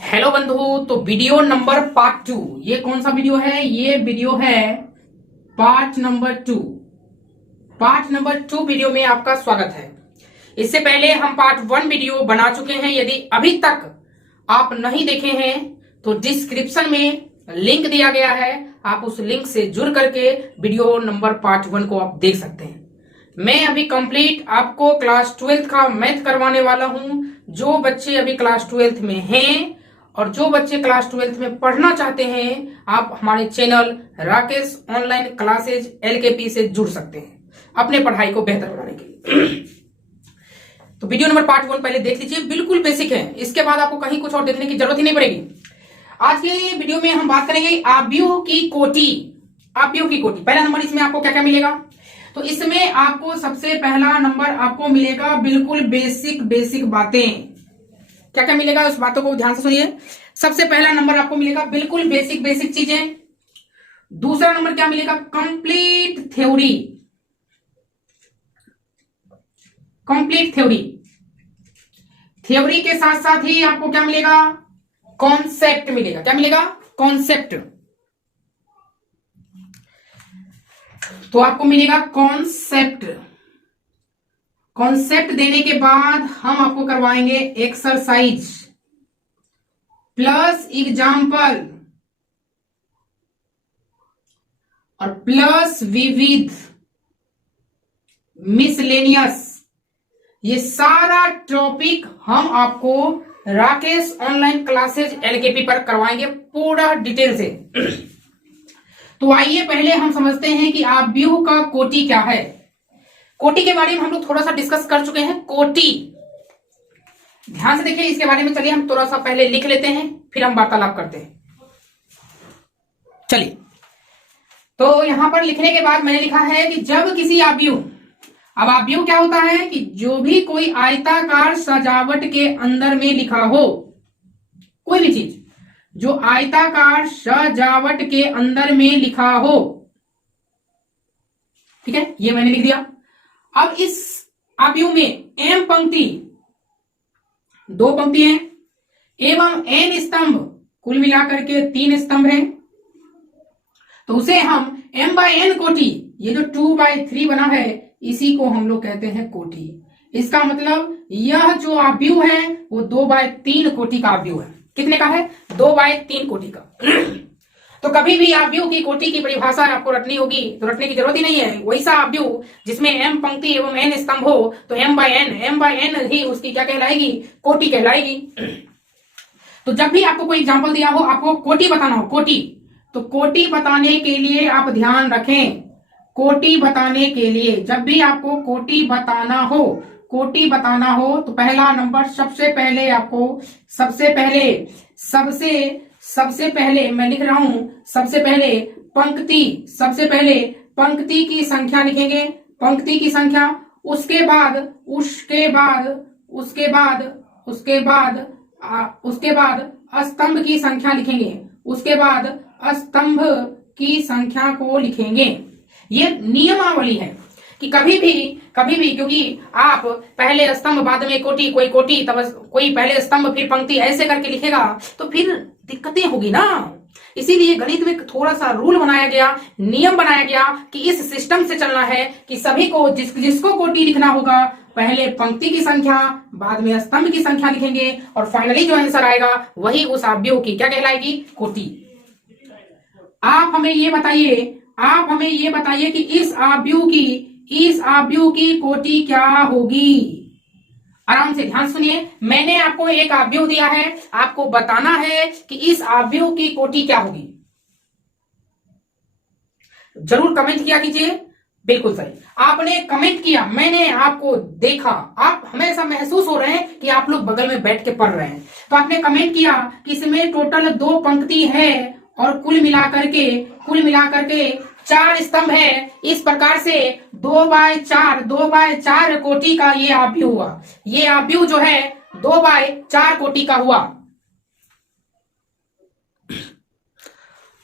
Hello बंधु। तो video number part 2, ये कौन सा वीडियो है? ये वीडियो है part number 2। Part number 2 video में आपका स्वागत है। इससे पहले हम पार्ट 1 वीडियो बना चुके हैं। यदि अभी तक आप नहीं देखे हैं तो डिस्क्रिप्शन में लिंक दिया गया है, आप उस लिंक से जुड़ करके वीडियो नंबर पार्ट 1 को आप देख सकते हैं। मैं अभी कंप्लीट आपको क्लास 12th का मैथ करवाने वाला हूं। जो बच्चे अभी क्लास 12th में हैं और जो बच्चे क्लास 12th में पढ़ना चाहते हैं, आप हमारे channel Rakesh online classes LKP से जुड़ सकते हैं अपने पढ़ाई को बेहतर बनाने के लिए। तो वीडियो नंबर पार्ट 1 पहले देख लीजिए, बिल्कुल बेसिक है। इसके बाद आपको कहीं कुछ और देखने की जरूरत ही नहीं पड़ेगी। आज के वीडियो में हम बात करेंगे आव्यूह की कोटि। आव्यूह की कोटि, पहला नंबर इसमें आपको क्या क्या मिलेगा? तो इसमें आपको सबसे पहला नंबर आपको मिलेगा बिल्कुल बेसिक बातें। क्या क्या मिलेगा उस बातों को ध्यान से सुनिए। सबसे पहला नंबर आपको मिलेगा बिल्कुल बेसिक चीजें। दूसरा नंबर क्या मिलेगा? Complete theory. Complete theory, theory के साथ साथ ही आपको क्या मिलेगा? कॉन्सेप्ट मिलेगा। क्या मिलेगा? कॉन्सेप्ट। तो आपको मिलेगा कॉन्सेप्ट। कॉन्सेप्ट देने के बाद हम आपको करवाएंगे एक्सरसाइज प्लस एग्जाम्पल और प्लस विविध मिसलेनियस। ये सारा टॉपिक हम आपको राकेश ऑनलाइन क्लासेज LKP पर करवाएंगे पूरा डिटेल से। तो आइए पहले हम समझते हैं कि आव्यूह का कोटि क्या है। कोटि के बारे में हम लोग थोड़ा सा डिस्कस कर चुके हैं। कोटि ध्यान से देखिए इसके बारे में। चलिए हम थोड़ा सा पहले लिख लेते हैं, फिर हम वार्तालाप करते हैं। चलिए, तो यहां पर लिखने के बाद मैंने लिखा है कि जब किसी आव्यूह, अब आव्यूह क्या होता है कि जो भी कोई आयताकार सजावट के अंदर में लिखा हो, कोई भी चीज जो आयताकार सजावट के अंदर में लिखा हो, ठीक है, ये मैंने लिख दिया। अब इस आव्यूह में m पंक्ति, 2 पंक्ति हैं एवं n स्तंभ, कुल मिलाकर के 3 स्तंभ हैं। तो उसे हम m/n कोटि, ये जो 2/3 बना है, इसी को हम लोग कहते हैं कोटि। इसका मतलब यह जो आव्यूह है वो 2/3 कोटि का आव्यूह है। कितने का है? 2/3 कोटि का। तो कभी भी आव्यूह की कोटि की परिभाषा आपको रटनी होगी तो रटने की जरूरत ही नहीं है। वैसा आव्यूह जिसमें m पंक्ति एवं n स्तंभ हो तो m/n ही उसकी क्या कहलाएगी? कोटि कहलाएगी। तो जब भी आपको कोई एग्जांपल दिया हो, आपको कोटि बताना हो, कोटि, तो कोटि बताने के लिए आप ध्यान रखें, कोटि बताने के लिए जब भी आपको कोटि बताना हो, कोटि बताना हो तो पहला नंबर सबसे पहले आपको सबसे पहले मैं लिख रहा हूं, सबसे पहले पंक्ति की संख्या लिखेंगे, पंक्ति की संख्या। उसके बाद स्तंभ की संख्या लिखेंगे, उसके बाद स्तंभ की संख्या को लिखेंगे। ये नियमावली है कि कभी भी क्योंकि आप पहले स्तंभ बाद में कोटि, कोई कोटि तब कोई पहले स्तंभ फिर पंक्ति ऐसे करके लिखेगा तो फिर दिक्कतें होगी ना। इसीलिए गणित में थोड़ा सा रूल बनाया गया, नियम बनाया गया कि इस सिस्टम से चलना है कि सभी को जिसको कोटि लिखना होगा पहले पंक्ति की संख्या बाद में स्तंभ की संख्या लिखेंगे और फाइनली जो आंसर आएगा वही उस आव्यूह की क्या कहलाएगी? कोटि। आप हमें ये बताइए कि इस आव्यूह की कोटि क्या होगी? आराम से ध्यान सुनिए। मैंने आपको एक आव्यूह दिया है, आपको बताना है कि इस आव्यूह की कोटि क्या होगी। जरूर कमेंट किया कीजिए। बिल्कुल सही, आपने कमेंट किया, मैंने आपको देखा, आप हमेशा महसूस हो रहे हैं कि आप लोग बगल में बैठ के पढ़ रहे हैं। तो आपने कमेंट किया कि इसमें टोटल 2 पंक्ति है और कुल मिलाकर के 4 स्तंभ है। इस प्रकार से 2/4 कोटि का ये आव्यूह हुआ। ये आव्यूह जो है 2/4 कोटि का हुआ।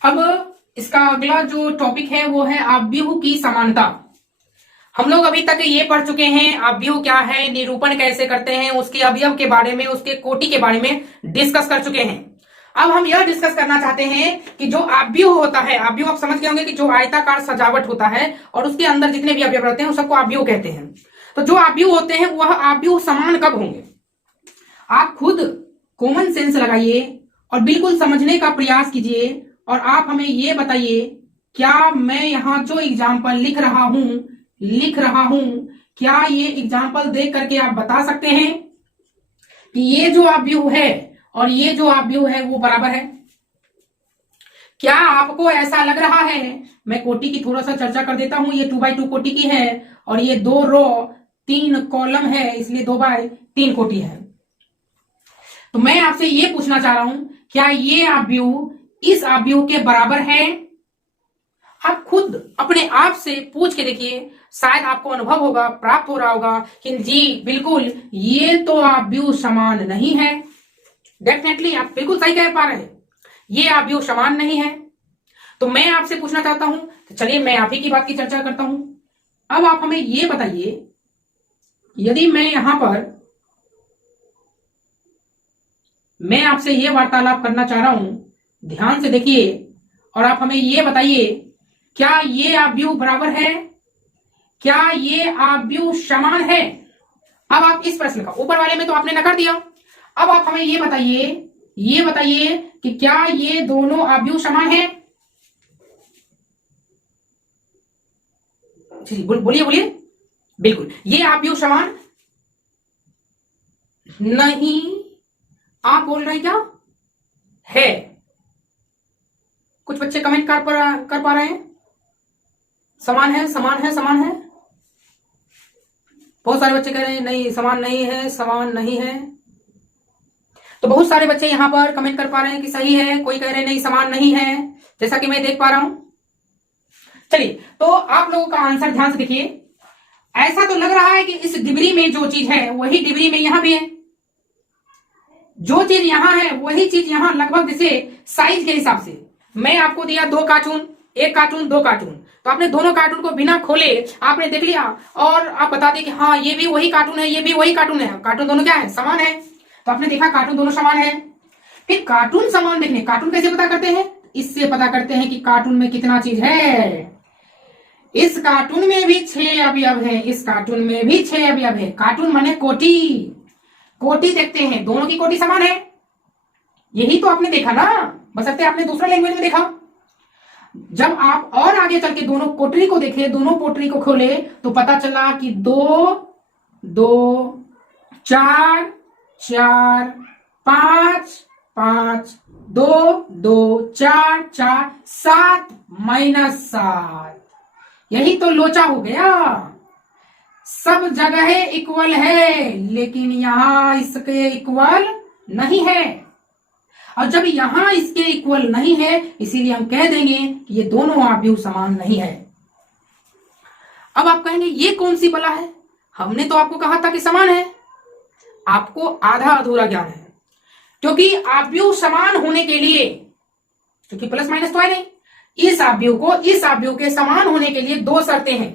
अब इसका अगला जो टॉपिक है वो है आव्यूह की समानता। हम लोग अभी तक ये पढ़ चुके हैं अवयव क्या है, निरूपण कैसे करते हैं, उसके अवयव के बारे में, उसके कोटि के बारे में डिस्कस कर चुके हैं। अब हम यह डिस्कस करना चाहते हैं कि जो अवयव होता है, अवयव आप समझ गए होंगे कि जो आयताकार सजावट होता है और उसके अंदर जितने भी अवयव रहते हैं उस सबको अवयव कहते हैं। तो जो अवयव होते हैं वह अवयव समान कब होंगे? आप खुद कॉमन सेंस लगाइए और बिल्कुल समझने का प्रयास कीजिए और आप हमें ये बताइए, क्या मैं यहां जो एग्जाम्पल लिख रहा हूं, क्या ये एग्जाम्पल देख करके आप बता सकते हैं कि ये जो अवयव है और ये जो अवयव है वो बराबर है? क्या आपको ऐसा लग रहा है? मैं कोटि की थोड़ा सा चर्चा कर देता हूं। ये 2x2 कोटि की है और ये 2 रो 3 कॉलम है, इसलिए 2x3 कोटि है। तो मैं आपसे ये पूछना चाह रहा हूं, क्या ये अवयव इस अवयव के बराबर है? आप खुद अपने आप से पूछ के देखिए, शायद आपको अनुभव होगा, प्राप्त हो रहा होगा कि जी बिल्कुल ये तो अवयव समान नहीं है। डेफिनेटली आप बिल्कुल सही कह पा रहे हैं, ये अवयव समान नहीं है। तो मैं आपसे पूछना चाहता हूं, तो चलिए मैं आप ही की बात की चर्चा करता हूं। अब आप हमें ये बताइए, यदि मैं यहां पर मैं आपसे ये वार्तालाप करना चाह रहा हूं, ध्यान से देखिए और आप हमें ये बताइए, क्या ये अवयव बराबर है? क्या ये अवयव समान है? अब आप इस प्रश्न का, ऊपर वाले में तो आपने नकार दिया, अब आप हमें ये बताइए कि क्या ये दोनों अवयव समान है? बोलिए। बिल्कुल, ये अवयव समान नहीं। आप बोल रहे हैं क्या? है। कुछ बच्चे कमेंट कर पा रहे हैं, समान है। बहुत सारे बच्चे कह रहे हैं नहीं समान नहीं है। तो बहुत सारे बच्चे यहां पर कमेंट कर पा रहे हैं कि सही है, कोई कह रहे हैं नहीं समान नहीं है, जैसा कि मैं देख पा रहा हूं। चलिए, तो आप लोगों का आंसर ध्यान से देखिए। ऐसा तो लग रहा है कि इस डिब्री में जो चीज है वही डिब्री में यहां भी है, जो चीज यहां है वही चीज यहां, लगभग जैसे साइज के हिसाब से मैं आपको दिया 2 कार्टून, 1 कार्टून 2 कार्टून, तो आपने दोनों कार्टून को बिना खोले आपने देख लिया और आप बता दें कि हाँ ये भी वही कार्टून है, ये भी वही कार्टून है, कार्टून दोनों क्या है? समान है। तो आपने देखा कार्टून दोनों समान है। फिर कार्टून समान देखने, कार्टून कैसे पता करते हैं? इससे पता करते हैं कि कार्टून में कितना चीज है। इस कार्टून में भी 6 अवयव है, इस कार्टून में भी 6 अवयव है। कार्टून माने कोटि देखते हैं, दोनों की कोटि समान है। यही तो आपने देखा ना, बशर्ते आपने दूसरा लैंग्वेज में देखा। जब आप और आगे चल के दोनों कोटरी को देखे, दोनों कोटरी को खोले, तो पता चला कि 2 2 4 4 5 5 2 2 4 4 7 -7। यही तो लोचा हो गया। सब जगह इक्वल है, लेकिन यहां इसके इक्वल नहीं है। और जब यहां इसके इक्वल नहीं है, इसीलिए हम कह देंगे कि ये दोनों अवयव समान नहीं है। अब आप कहेंगे ये कौन सी बला है, हमने तो आपको कहा था कि समान है। आपको आधा अधूरा ज्ञान है, क्योंकि अवयव समान होने के लिए, क्योंकि प्लस माइनस तो है नहीं, इस अवयव के समान होने के लिए 2 शर्तें हैं।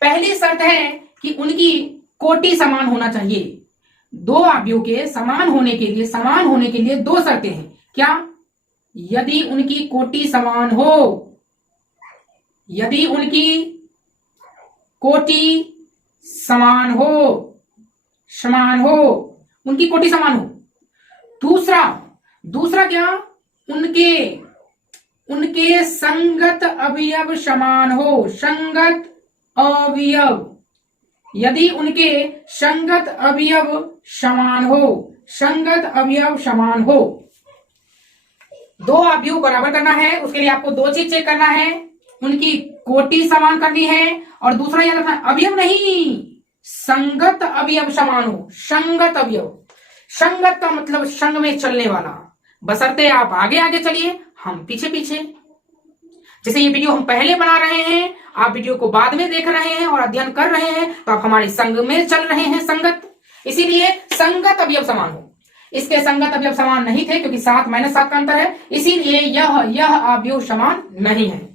पहली शर्त है कि उनकी कोटि समान होना चाहिए। 2 अवयव के समान होने के लिए 2 शर्तें हैं। क्या? यदि उनकी कोटि समान हो, उनकी कोटि समान हो। दूसरा क्या? उनके संगत अवयव समान हो। यदि उनके संगत अवयव समान हो, 2 अवयव बराबर करना है, उसके लिए आपको 2 चीज चेक करना है। उनकी कोटि समान करनी है और दूसरा याद रखना, अवयव नहीं, संगत अवयव समान हो। संगत का मतलब संग में चलने वाला, बशर्ते आप आगे आगे चलिए, हम पीछे पीछे। जैसे ये वीडियो हम पहले बना रहे हैं, आप वीडियो को बाद में देख रहे हैं और अध्ययन कर रहे हैं, तो आप हमारे संग में चल रहे हैं, संगत। इसीलिए संगत अवयव समान हो। इसके संगत अवयव समान नहीं थे, क्योंकि 7 -7 का अंतर है, इसीलिए यह अवयव समान नहीं है।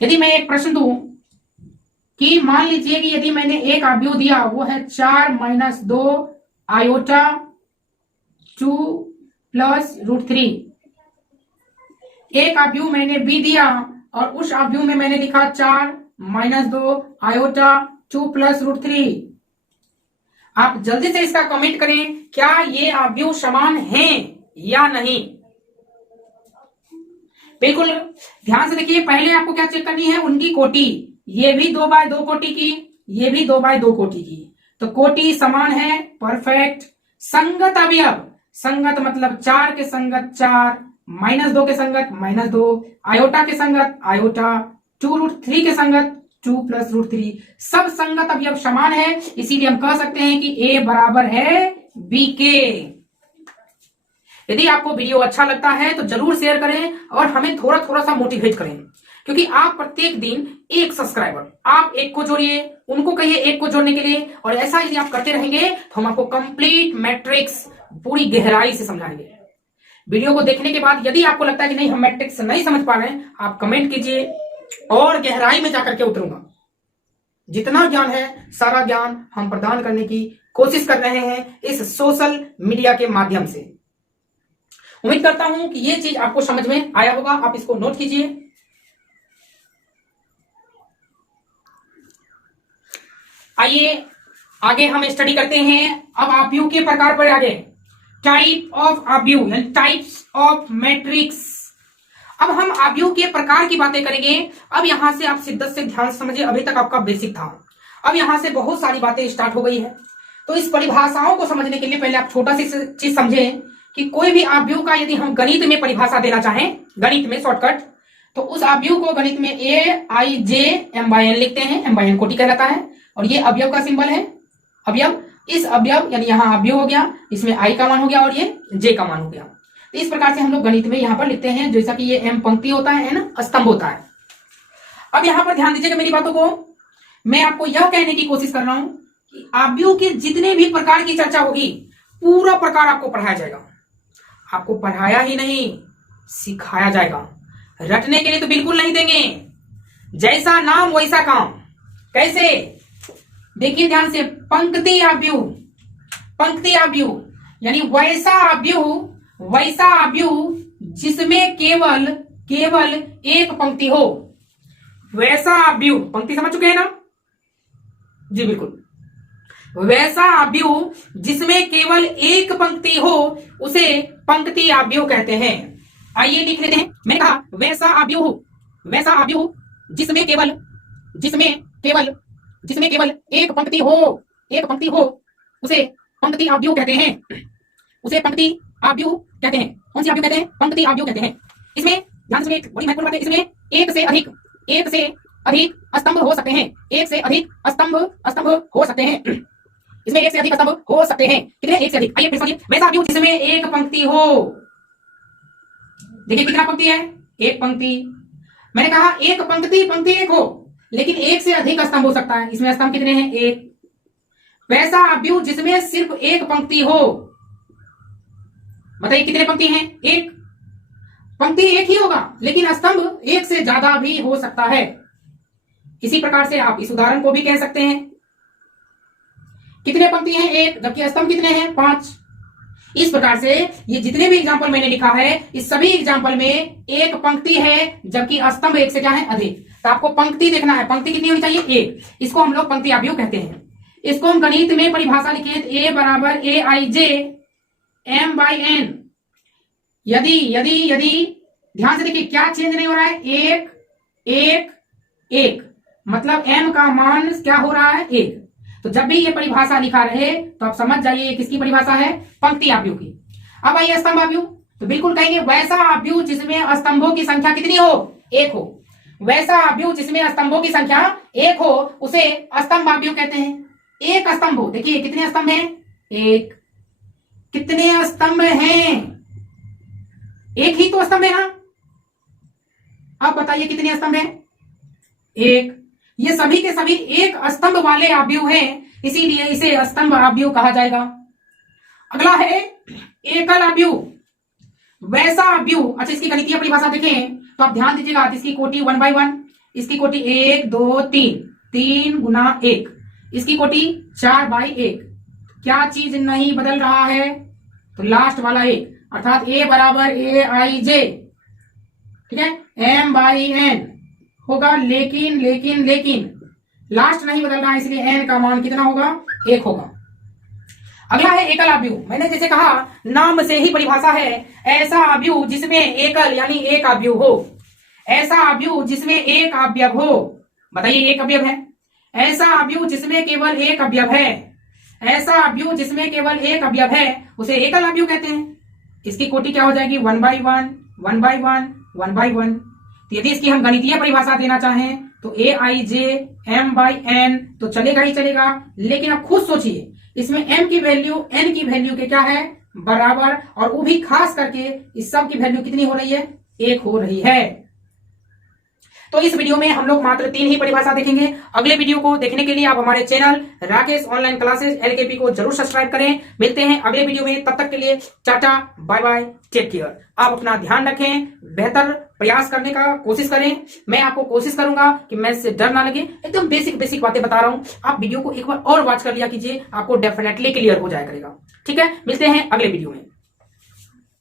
यदि मैं एक प्रश्न दूं, कि मान लीजिए कि यदि मैंने एक अवयव दिया वो है 4 - 2 आयोटा 2 + √3। एक अवयव मैंने बी दिया और उस अवयव में मैंने लिखा 4 - 2 आयोटा 2 + √3। आप जल्दी से इसका कमेंट करें, क्या ये अवयव समान हैं या नहीं। बिल्कुल ध्यान से देखिए, पहले आपको क्या चेक करनी है, उनकी कोटि। ये भी 2x2 कोटि की, ये भी 2x2 कोटि की, तो कोटि समान है, परफेक्ट। संगत अवयव, संगत मतलब 4 के संगत 4, -2 के संगत -2, आयोटा के संगत आयोटा, 2√3 के संगत 2 + √3, सब संगत अवयव समान है, इसीलिए हम कह सकते हैं कि ए बराबर है बी के। यदि आपको वीडियो अच्छा लगता है तो जरूर शेयर करें और हमें थोड़ा थोड़ा सा मोटिवेट करें, क्योंकि आप प्रत्येक दिन एक सब्सक्राइबर, आप एक को जोड़िए, उनको कहिए एक को जोड़ने के लिए, और ऐसा यदि आप करते रहेंगे तो हम आपको कंप्लीट मैट्रिक्स पूरी गहराई से समझाएंगे। वीडियो को देखने के बाद यदि आपको लगता है कि नहीं हम मैट्रिक्स नहीं समझ पा रहे हैं, आप कमेंट कीजिए और गहराई में जाकर के उतरूंगा। जितना ज्ञान है सारा ज्ञान हम प्रदान करने की कोशिश कर रहे हैं इस सोशल मीडिया के माध्यम से। उम्मीद करता हूं कि ये चीज आपको समझ में आया होगा, आप इसको नोट कीजिए। आइए आगे हम स्टडी करते हैं अब अवयव के प्रकार पर। आगे टाइप ऑफ अवयव यानी टाइप्स ऑफ मैट्रिक्स। अब हम अवयव के प्रकार की बातें करेंगे। अब यहां से आप शिद्दत से ध्यान से समझिए, अभी तक आपका बेसिक था, अब यहां से बहुत सारी बातें स्टार्ट हो गई है। तो इस परिभाषाओं को समझने के लिए पहले आप छोटा सी चीज समझें कि कोई भी अवयव का यदि हम गणित में परिभाषा देना चाहें, गणित में शॉर्टकट, तो उस अवयव को गणित में AIJ/M/N लिखते हैं। M/N कोटि कहलाता है और ये अवयव का सिंबल है। अवयव, इस अवयव यानी यहाँ अवयव हो गया, इसमें I का मान हो गया और ये J का मान हो गया। तो इस प्रकार से हम लोग गणित में यहाँ पर लिखते हैं, जैसा कि ये M पंक्ति होता है, N स्तंभ होता है। अब यहाँ पर ध्यान दीजिएगा मेरी बातों को, मैं आपको यह कहने की कोशिश कर रहा हूं कि अवयव के जितने भी प्रकार की चर्चा होगी, पूरा प्रकार आपको पढ़ाया जाएगा। आपको पढ़ाया ही नहीं, सिखाया जाएगा। रटने के लिए तो बिल्कुल नहीं देंगे, जैसा नाम वैसा काम। कैसे? देखिए ध्यान से, पंक्ति अवयव, पंक्ति अवयव यानी वैसा अवयव जिसमें केवल एक पंक्ति हो, वैसा अवयव। पंक्ति समझ चुके हैं ना जी? बिल्कुल। वैसा अवयव जिसमें केवल एक पंक्ति हो उसे पंक्ति अवयव कहते हैं। आइए लिख लेते हैं। मैंने कहा वैसा अवयव जिसमें केवल एक पंक्ति हो उसे पंक्ति अवयव कहते हैं। उसे पंक्ति अवयव कहते हैं। कौन सी अवयव कहते हैं? पंक्ति अवयव कहते हैं। इसमें ध्यान से, एक बड़ी महत्वपूर्ण बात है, इसमें एक से अधिक स्तंभ हो सकते हैं। एक से अधिक स्तंभ हो सकते हैं। इसमें एक से अधिक स्तंभ हो सकते हैं। कितने? एक से अधिक। आइए फिर समझिए, वैसा अवयव जिसमें एक पंक्ति हो। देखिए कितना पंक्ति है? एक पंक्ति। मैंने कहा एक पंक्ति एक हो, लेकिन एक से अधिक स्तंभ हो सकता है। इसमें स्तंभ कितने हैं? एक। वैसा अवयव जिसमें सिर्फ एक पंक्ति हो, बताइए कितने पंक्ति हैं? एक। पंक्ति एक ही होगा, लेकिन स्तंभ एक से ज्यादा भी हो सकता है। इसी प्रकार से आप इस उदाहरण को भी कह सकते हैं। कितने पंक्ति हैं? एक, जबकि स्तंभ कितने हैं? 5। इस प्रकार से ये जितने भी एग्जाम्पल मैंने लिखा है, इस सभी एग्जाम्पल में एक पंक्ति है, जबकि स्तंभ एक से क्या है? अधिक। तो आपको पंक्ति देखना है। पंक्ति कितनी होनी चाहिए? एक। इसको हम लोग पंक्ति अवयव कहते हैं। इसको हम गणित में परिभाषा लिखे, A बराबर AIJ/M/N। यदि ध्यान से देखिए क्या चेंज नहीं हो रहा है? एक एक एक, मतलब M का मान क्या हो रहा है? एक। तो जब भी ये परिभाषा लिखा रहे तो आप समझ जाइए किसकी परिभाषा है? पंक्ति अवयव की। अब आइए स्तंभ अवयव, तो बिल्कुल कहेंगे वैसा अवयव जिसमें स्तंभों की संख्या कितनी हो? एक हो। वैसा अवयव जिसमें स्तंभों की संख्या एक हो उसे स्तंभ अवयव कहते हैं। एक स्तंभ हो, देखिए कितने स्तंभ हैं? एक। कितने स्तंभ हैं? एक ही तो स्तंभ है ना। अब बताइए कितने स्तंभ हैं? एक। ये सभी के सभी एक स्तंभ वाले अवयव हैं, इसीलिए इसे स्तंभ अवयव कहा जाएगा। अगला है एकल अवयव, वैसा अवयव। अच्छा, इसकी गणितीय परिभाषा देखें तो आप ध्यान दीजिएगा, इसकी कोटि 1/1, इसकी कोटि 1 2 3, 3 गुना 1, इसकी कोटि 4/1। क्या चीज नहीं बदल रहा है? तो लास्ट वाला 1, अर्थात a बराबर aij, ठीक है, m/n होगा। लेकिन लास्ट नहीं बदल रहा है, इसलिए n का मान कितना होगा? 1 होगा। अगला है एकल अवयव। मैंने जैसे कहा, नाम से ही परिभाषा है, ऐसा अवयव जिसमें एकल यानी एक अवयव हो, ऐसा अवयव जिसमें एक अवयव हो। बताइए, एक अवयव है, ऐसा अवयव जिसमें केवल एक अवयव है, ऐसा अवयव जिसमें केवल एक अवयव है, उसे एकल अवयव कहते हैं। इसकी कोटि क्या हो जाएगी? 1/1, 1/1, 1/1। तो यदि इसकी हम गणितीय परिभाषा देना चाहें तो aij m/n तो चलेगा ही चलेगा। लेकिन आप खुद सोचिए, इसमें m की वैल्यू n की वैल्यू के क्या है? बराबर, और वो भी खास करके इस सब की वैल्यू कितनी हो रही है? 1 हो रही है। तो इस वीडियो में हम लोग मात्र 3 ही परिभाषा देखेंगे। अगले वीडियो को देखने के लिए आप हमारे channel Rakesh online classes LKP को जरूर सब्सक्राइब करें। मिलते हैं अगले वीडियो में, तब तक के लिए tata bye bye, take care. आप अपना ध्यान रखें, बेहतर प्रयास करने का कोशिश करें। मैं आपको कोशिश करूंगा कि मैथ से डर ना लगे, एकदम बेसिक बातें बता रहा हूं। आप वीडियो को एक बार और वॉच कर लिया कीजिए, आपको डेफिनेटली क्लियर हो जाया करेगा। ठीक है, मिलते हैं अगले वीडियो में।